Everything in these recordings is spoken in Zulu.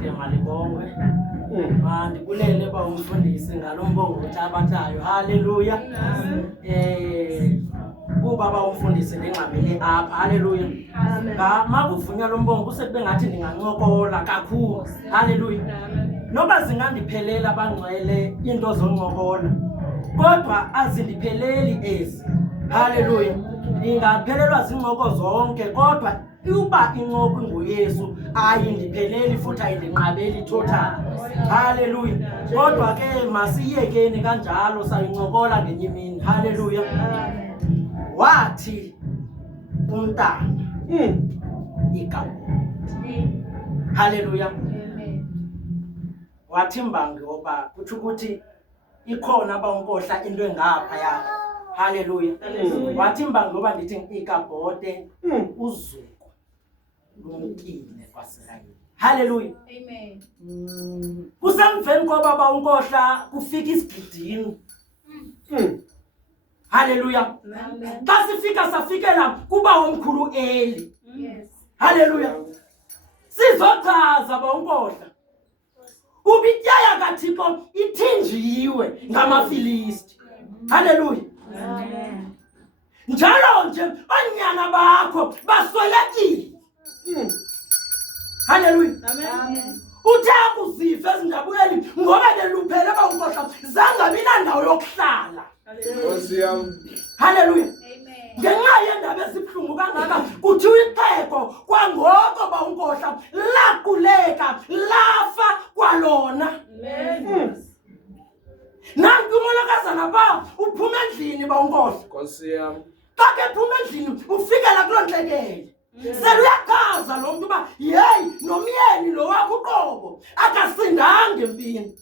Malibongwe. Ndibulele ba umfundisi ngalombongo uthabathayo. Haleluya. Ubaba umfundisi ndingxamele apha. Haleluya. Makuvunywa lombongo kusekube ngathi ndingancokola kakhulu. Haleluya. Noba zingandiphelela abangcwele into zoncokola, kodwa azindipheleli ezi. Haleluya. Ingaphelelwa zincoko zonke, kodwa uba incoko nguYesu ayindipheleli futhi ayindinqabeli total. Haleluya. Kodwa ke masiyekeni kanjalo sayincokola ngenye imini. Haleluya. Wathi umntana igama. Haleluya. Wathi mbangi oba kuthi ukuthi ikhona abawunkohla into engapha ya. Haleluya. Wathi mbangi oba ndithi ikabhode uzuko lumkile kwaSirayeli. Haleluya. Amen. Kusemveni koba bawunkohla kufika isigidini. Haleluya. Amen. Xa sifika safikela kuba omkhulu Eli. Yes. Haleluya. Sizochaza bawunkohla. Ubityaya kaThixo ithinjiwe ngamafilisti. Haleluya. Amen. Njalo nje onyana bakho baswelekile. Haleluya. Amen. Uthe kuzifa ezindabuyeli ngoba beluphele bawunkohla zangabi nandawo yokuhlala. Haleluya. Amen. Ngenxa yendaba ezibhlungu kangaka kuthiwa ixhego kwangoko bawunkohla laquleka lafa kwalona. Amen. Nanti umolokazana ba uphuma endlini bawunkohla. Nkosi yami. Xa ke phuma endlini ufikela kuloo ntlekele. Seluyakaza lo mntu uba yeyi nomyeni lo wakho uqobo akasindanga empini.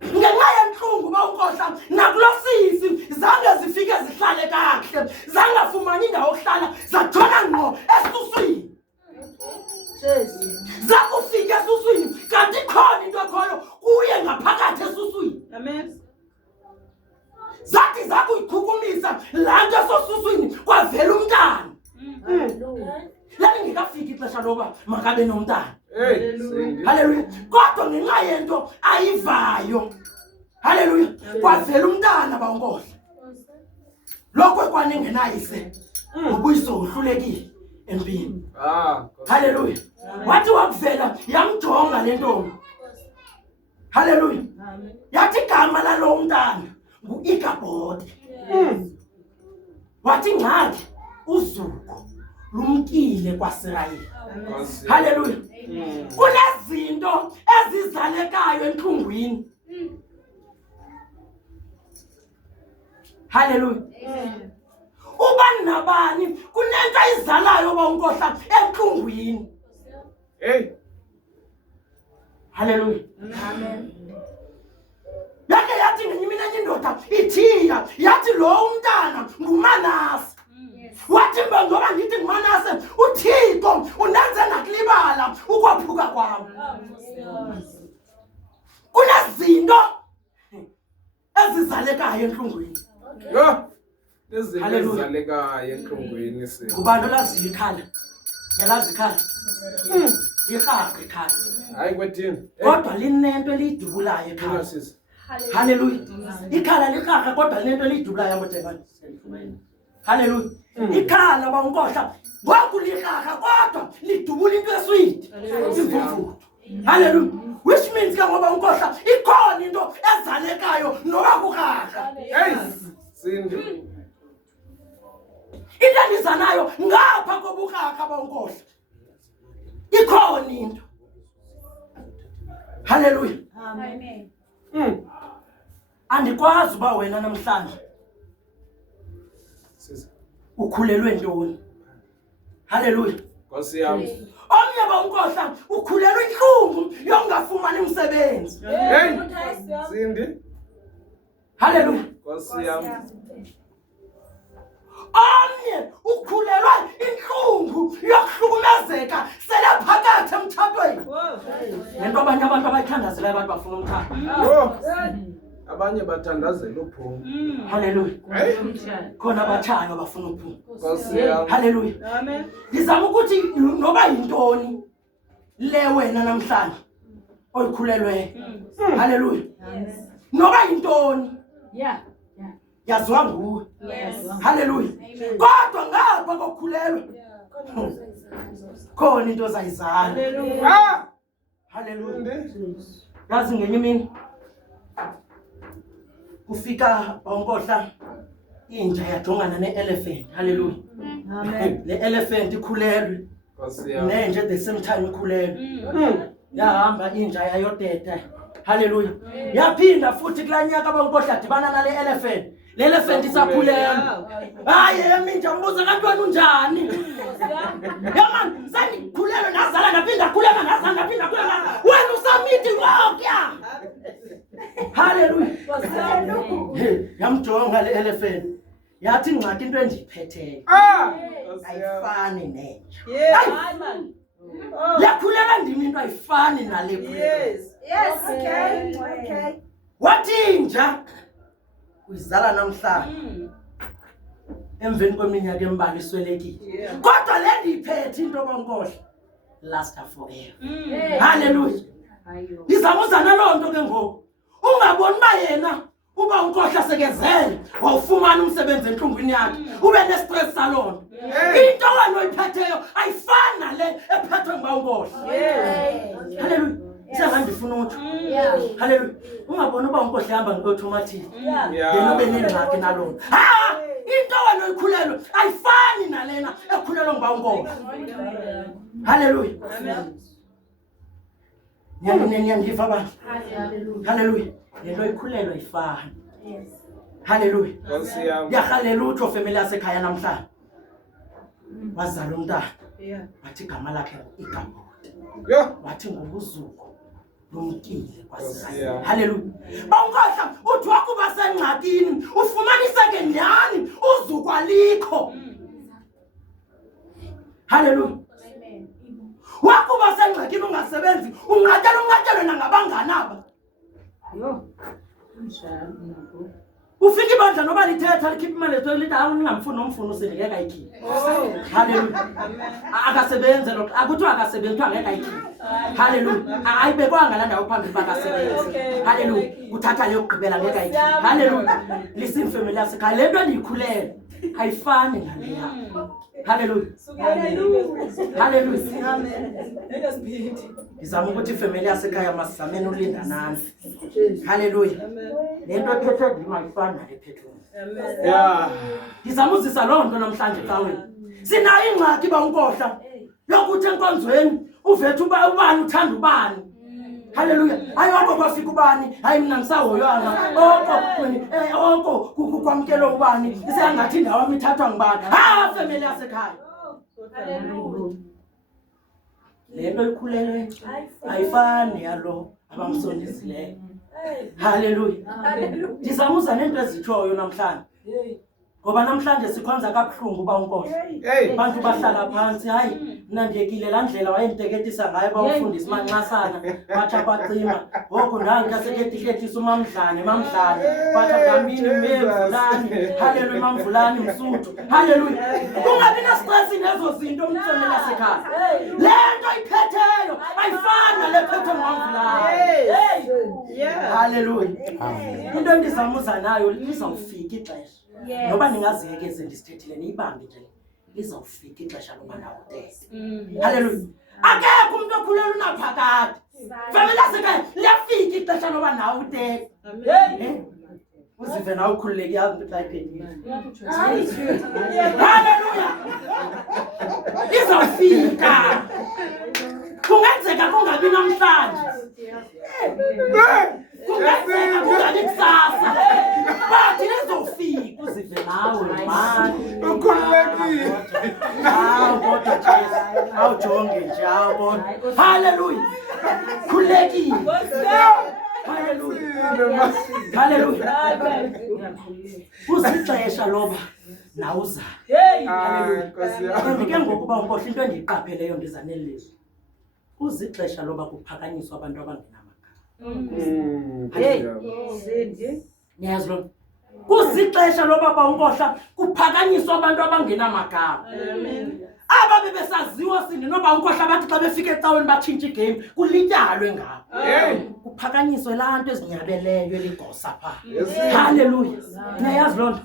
Ngenxa yentlungu bawunkohla nakulo sisi zange zifike zihlale kakuhle, zangafumani indawo yokuhlala, zathola ngqo esuswini. Zakufika esuswini kanti ikhona into ekhoyo kuye ngaphakathi esuswini. Amen. Zathi zakuyichukumisa laa nto esosuswini kwavela umntana. Lali ngekafiki ixesha loba makabe nomntana. Haleluya. Kodwa ngenxa yento ayivayo. Haleluya. Kwavela umntana bawunkohla. Lokho kwanengenayise. Ubuyise uhlulekile empini. Haleluya. Wathi wakuvela yamjonga le ntombi. Haleluya. Yathi igama lalo mntana ngu-Ikabhodi. Wathi ngxaki uzuko lumkile kwaSirayeli. Haleluya. Kunezinto ezizalekayo entlungwini. Haleluya. Ubani nabani kunento ayizalayo bawunkohla entlungwini. Haleluya. Amen. Yake yathi ngenye imini enye indoda ithiya yathi lo umntana nguManase. Wathi ngoba ngithi nguManase uThixo unenze ngakulibala ukwaphuka kwami. Kunezinto ezizalekayo entlungwini. Izinto ezizalekayo entlungwini sisi. Kubantu laziyo ikhala. Yalazi ikhala. Irhaqa ikhala. Hayi kwethini. Kodwa linento elidubulayo ikhala. Sisi. Haleluya. Ikhala lirhaqa kodwa linento elidubulayo amotshekana. Haleluya. Ikhala bawunkohla ngoku lirhaqa kodwa lidubula into eswiti. Imvumvudu. Haleluya. Which means ke ngoba unkohla ikhona into ezalekayo noba kurhaqa. Sindi. Into endizanayo ngapha koburhaqa bawunkohla. Ikhona into. Haleluya. Amen. Andikwazi uba wena namhlanje Sisi. ukhulelwe ntoni. Haleluya. Nkosi yami. Omnye bawunkohla ukhulelwe inhlungu yokungafumani umsebenzi. Sindi. Haleluya. Nkosi yami. Omnye ukhulelwe inhlungu yokuhlukumezeka sele phakathi emtshatweni. Lento abanye abantu abayithandazelayo abantu bafuna umthando. Abanye bathandazela uphungu. Haleluya. Khona abatshayo abafuna uphungu. Nkosi yami. Haleluya. Amen. Ngizama ukuthi noba yintoni le wena namhlanje oyikhulelwe. Hallelujah. Noba intoni yaziwa nguwe. Hallelujah. Kodwa ngapha kokukhulelwa khona into ozayizala. Hallelujah. Yazi ngenye imini kufika onkohla inja yajongana ne-elephant. Hallelujah. Le elephant ikhulelwe nenje at the same time ikhulelwe. Yahamba inja yayodeta. Hallelujah. Yaphinda futhi kulanyaka abankohla dibana nale elephant. Le elephant isakhulelwe. Hayi eminja mbuza kanti wena unjani? Yaman sangikhulelwe nazala ngaphinda khulelwa nazala ngaphinda khulelwa. Wena usamithi ngokya. Hallelujah. Yamjonga le elephant. Yathi ngxaki into endiphetheyo. Ayifani nenja. Hayi man. Yakhulela ndimi into ayifani nale. Yes, okay. Wathi inja uyizala namhlanje. Emveni kweminyaka embalwa iswelekile. Kodwa le ndiphethe into bonkohla last forever. Hallelujah. Ngizamuzana lonto ke ngoku. Ungaboni ba yena uba unkohla sekezele wawufumana umsebenzi enhlungwini yakhe ube ne-stress salon. Into wena oyiphetheyo ayifani nale ephethwe ngubawunkohla. Hallelujah. Sengandifuna ukuthi hallelujah. Ungaboni uba unkohla ihamba nge-automatic. Yena ube nengxaki nalona. Into wena oyikhulelwe ayifani nalena ekhulelwe ngubawunkohla. Hallelujah. Ngiyangiva abantu. Hallelujah. Lento ikhulelwa ayifani. Hallelujah. Hallelujah. Family yasekhaya namhlanje wazala umntana. Wathi igama lakhe igama. Wathi ngobuzuku lumkile kwasekhaya. Hallelujah. Bonkohla uthi wakuba sengxakini ufumaniseke nyani uzuku alikho. Hallelujah. Wakuba sengxakini ungasebenzi unqatshelwe nangabangani aba. Ufika ibandla noba lithetha likhipha imali lithi hawu ningamfuni nomfuni usengeke ayikhiphe. Hallelujah. Akasebenze lo akuthiwa akasebenzi angeke ayikhiphe. Hallelujah. Ayibekwanga la ndawo phambili bakasebenzi. Hallelujah. Kuthatha leyo kugqibela ngeke ayikhiphe. Hallelujah. Listen family yasekhaya lento endiyikhulele ayifani naleya. Hallelujah. Hallelujah. Amen. Ngizama ukuthi ifamily yasekhaya masizameni ulinda nani. Hallelujah. Lento ephethe ndima ayifani nale phethwe. Yeah. Ngizama uzisa lonto namhlanje ecaweni. Sinayo ingxaki bankohla yokuthi enkonzweni uvethu ubani uthanda ubani. Hallelujah. Ayoko kwafika ubani, hayi mina ngisahoyanga. Oko kukwamkela ubani, isengathi indawo yami ithathwa ngibani. Family yasekhaya. Hallelujah. Lento ikhulelwe ayifani yalo abamsonisileyo. Hallelujah. Ndizamuza nento ezithoyo namhlanje. Ngoba namhlanje sikhonza kabuhlungu bawunkohla. Abantu bahlala phansi hayi mina ndiyekile la ndlela wayenteketisa ngayo bawufundisa manxasana bathi kwacima ngoku nanti aseketihletisa mamdlane bathi ngambini memvulani. Hallelujah. Mamvulani msuthu. Hallelujah. Kungabi na stress lezo zinto umthonela yasekhaya. Lento iphetheyo ayifani nale phethwe ngomvulani. Hallelujah. Into endizamuza nayo izawufika ixesha. Noba ningaziyekeze ndisithethile niyibambe nje izawufika ixesha loba nawudese. Hallelujah. Akekho umuntu okhulelwe unaphakade. Family yasekhaya liyafika ixesha loba nawudese. Uzive nawe ukhululeke yazi ukuthi ayiphendile. Hallelujah. Izawufika. Kungenzeka kungabi namhlanje. Kungenzeka kungabi kusasa. Bathi izofika uzive nawe mani. Ukhululekile. Kodwa Jesu awujonge nje kodwa. Hallelujah. Khululekile. Hallelujah. Hallelujah. Kuzixesha loba nawuza. Hallelujah. Ke ngokuba unkohla into endiyiqapheleyo ndiza nelizwi. Kuzixesha loba kuphakanyiswa abantu abangenamagama. Niyazilo. Kuzixesha loba bawunkohla kuphakanyiswa abantu abangenamagama. Ababe besaziwa sini noba unkohla bathi xa befika ecaweni batshintsha igame kulityalwe ngabo. Kuphakanyiswe laa nto ezinyabeleyo eligosa phaa. Haleluya. Niyayazi loo nto?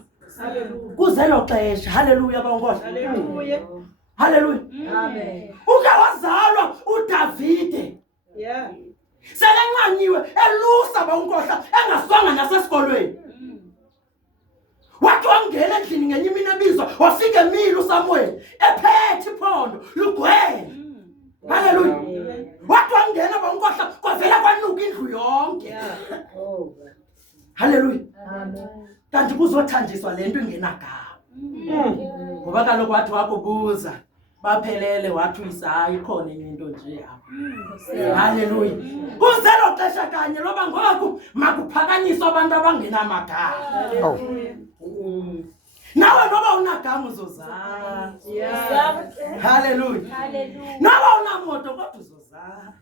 Kuze lo xesha. Haleluya bankohla. Haleluya. Amen. Uke wazalwa uDavide. Yeah. Selenqanyiwe elusa bankohla engaswanga nasesikolweni. Wathi wangena endlini ngenye imini ebizwa wafika emile uSamuel ephethe iphondo lugcwele. Haleluya. Wathi wangena bankohla kwavela kwanuka indlu yonke. Haleluya. Amen. Kanti kuzothanjiswa lento ingenagama. Ngoba kaloku wathi wakubuza baphelele wathi uyisayi khona enye into nje apha. Haleluya. Kuzelo xesha kanye loba ngoku makuphakanyiswa abantu abangenamagama. Nawe noba unagama uzozala. Haleluya. Noba unamoto kodwa uzozala.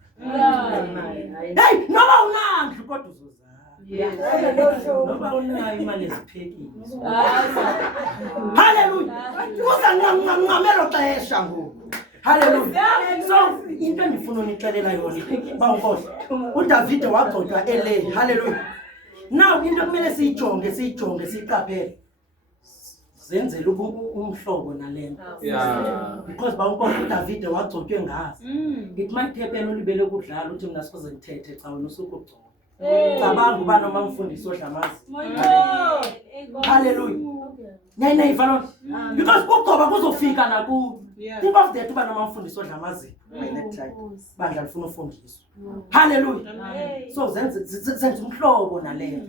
Hey, noba unandlu kodwa uzozala. Noba unayo imali eziphekiso. Haleluya. Kuza ngamelo xesha ngoku. Haleluya. So into endifuna unixelela yona bankohla uDavide wagcotshwa ele. Haleluya. Now into kumele siyijonge siyiqaphele. Zenzele umhlobo nalento. Because bankohla uDavide wagcotshwe ngazi. It might happen ulibele kudlala uthi mina sikuze ngithethe xa wena usukugcotshwa. Cabanga uba noma umfundisi odlamazi. Haleluya. Nene ifana because kugoba kuzofika naku. Think of that uba noma umfundisi odlamazi by that time. Bandla lifuna ufundiswa. Haleluya. So zenze umhlobo nalento.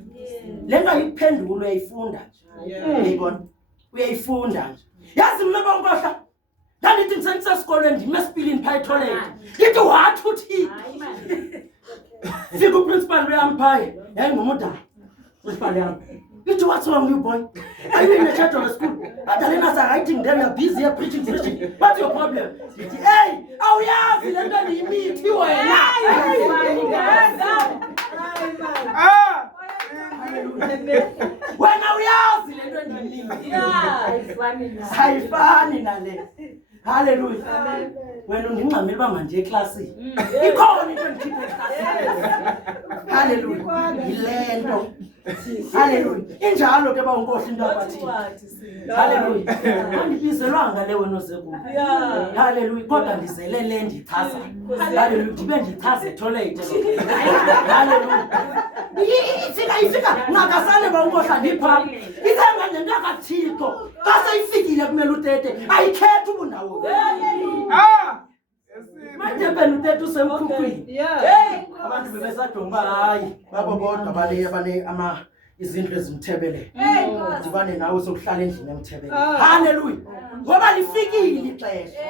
Lento ayiphendula uyayifunda nje. Uyayibona? Uyayifunda nje. Yazi mina bankohla ndandithi ngisesesikolweni ndimesipilini pha etoilet. Ngithi wathi uthi fika uprincipal uyamphaya yayingumudala principal yami ithi what's wrong you boy are you in the church or the school adalena sa writing there you are busy here preaching what's your problem ithi hey awuyazi lento ndiyimithi wena wena uyazi lento ndiyimithi hayifani nale. Haleluya. Wena undingxamela uba manje eklasini. Ikhona into endikhiphe eklasini. Haleluya. Yilento. Haleluya. Injalo ke bankohla into abathi. Haleluya. Andibizelwanga le wena ozeku. Haleluya. Kodwa ndizelele ndichaza. Haleluya. Ndibe ndichaza etoilet. Haleluya. Ifika nakasale bankohla ndipha. Izenga nento yakaThixo. Xa seyifikile kumele utete ayikhethi ubundawo. Manje phela utete usemkhukhwini. Abantu bebesadonga hayi babo bodwa bale izindlu ezimthebele. Dibane nawe sokuhlala endlini emthebele. Haleluya. Ngoba lifikile ixesha.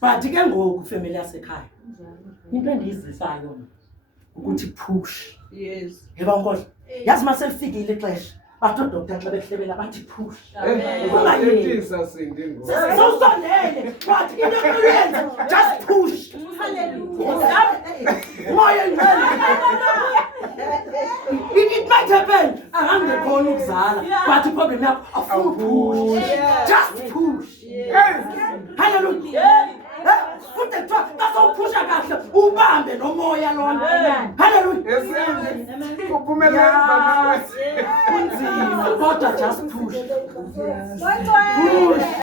But ke ngoku family yasekhaya. Into endiyizisayo ukuthi push. Yes. Yeba nkohla. Yazi masefikile ixesha. Bathi udoktor xa behlebela bathi push. Ungayethisa sindingo. Sawusondele. But into eyenza just push. Hallelujah. Moya ngene. It might happen. Angangekhona ukuzala. But problem yakho afuna push. Just push. Hallelujah. Futhi twa kasawuphusha kahle ubambe nomoya lona. Hallelujah. Uphumelele emva kunzima kodwa just push. Push.